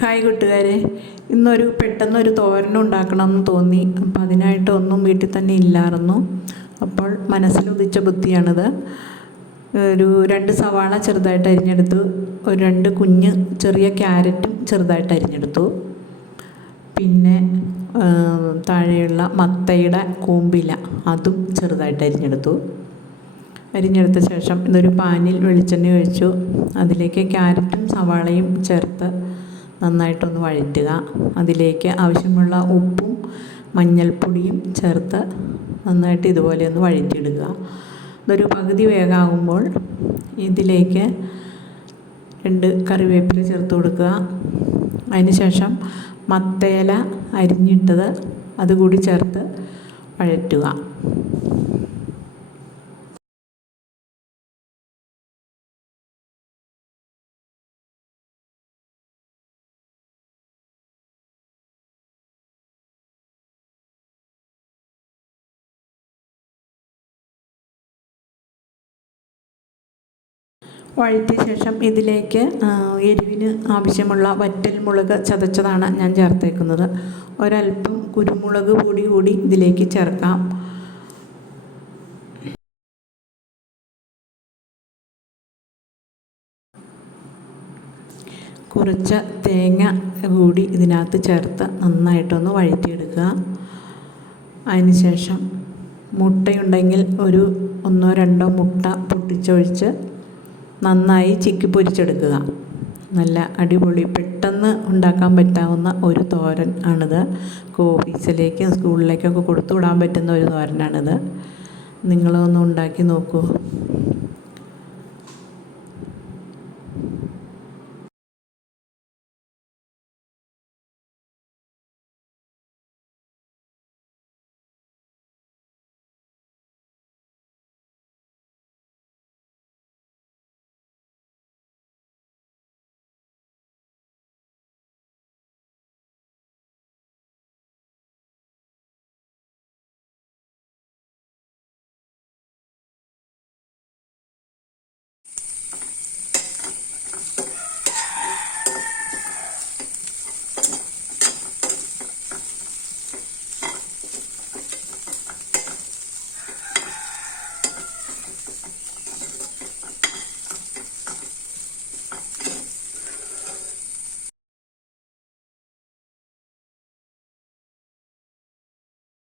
Hi കൂട്ടുകാരെ, പെട്ടെന്നൊരു തോരൻ ഉണ്ടാക്കണമെന്ന് തോന്നി. അപ്പം അതിനായിട്ട് ഒന്നും വീട്ടിൽ തന്നെ ഇല്ലായിരുന്നു. അപ്പോൾ മനസ്സിലുദിച്ച ബുദ്ധിയാണിത്. ഒരു 2 സവാള ചെറുതായിട്ട് അരിഞ്ഞെടുത്തു. ഒരു 2 കുഞ്ഞ് ചെറിയ ക്യാരറ്റും ചെറുതായിട്ട് അരിഞ്ഞെടുത്തു. പിന്നെ താഴെയുള്ള മത്തയുടെ കൂമ്പില അതും ചെറുതായിട്ട് അരിഞ്ഞെടുത്ത ശേഷം ഇതൊരു പാനിൽ വെളിച്ചെണ്ണ ഒഴിച്ചു. അതിലേക്ക് ക്യാരറ്റും സവാളയും ചേർത്ത് നന്നായിട്ടൊന്ന് വഴറ്റുക. അതിലേക്ക് ആവശ്യമുള്ള ഉപ്പും മഞ്ഞൾപ്പൊടിയും ചേർത്ത് നന്നായിട്ട് ഇതുപോലെ ഒന്ന് വഴറ്റിയെടുക്കുക. ഇതൊരു പകുതി വേഗമാകുമ്പോൾ ഇതിലേക്ക് 2 കറിവേപ്പില ചേർത്ത് കൊടുക്കുക. അതിന് ശേഷം മത്തയില അരിഞ്ഞിട്ടത് അതുകൂടി ചേർത്ത് വഴറ്റുക. വഴറ്റിയ ശേഷം ഇതിലേക്ക് എരിവിന് ആവശ്യമുള്ള വറ്റൽമുളക് ചതച്ചതാണ് ഞാൻ ചേർത്തേക്കുന്നത്. ഒരല്പം കുരുമുളക് പൊടി കൂടി ഇതിലേക്ക് ചേർക്കാം. കുറച്ച് തേങ്ങ കൂടി ഇതിനകത്ത് ചേർത്ത് നന്നായിട്ടൊന്ന് വഴറ്റിയെടുക്കുക. അതിന് ശേഷം മുട്ടയുണ്ടെങ്കിൽ ഒരു 1-2 മുട്ട പൊട്ടിച്ചൊഴിച്ച് നന്നായി ചിക്കി പൊരിച്ചെടുക്കുക. നല്ല അടിപൊളി പെട്ടെന്ന് ഉണ്ടാക്കാൻ പറ്റാവുന്ന ഒരു തോരൻ ആണിത്. ഓഫീസിലേക്ക് സ്കൂളിലേക്കൊക്കെ കൊടുത്തു വിടാൻ പറ്റുന്ന ഒരു തോരനാണിത്. നിങ്ങളൊന്ന് ഉണ്ടാക്കി നോക്കൂ.